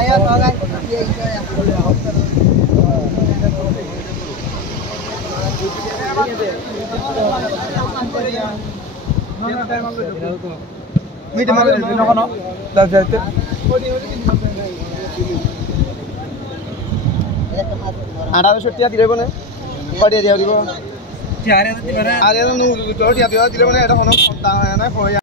ayo tolong dia itu ya. Meeting malu ni nak nak dah jadi. Ada sudah tidak boleh. Pada dia juga. Ada tu nu, kalau dia tidak boleh ada orang tak, nak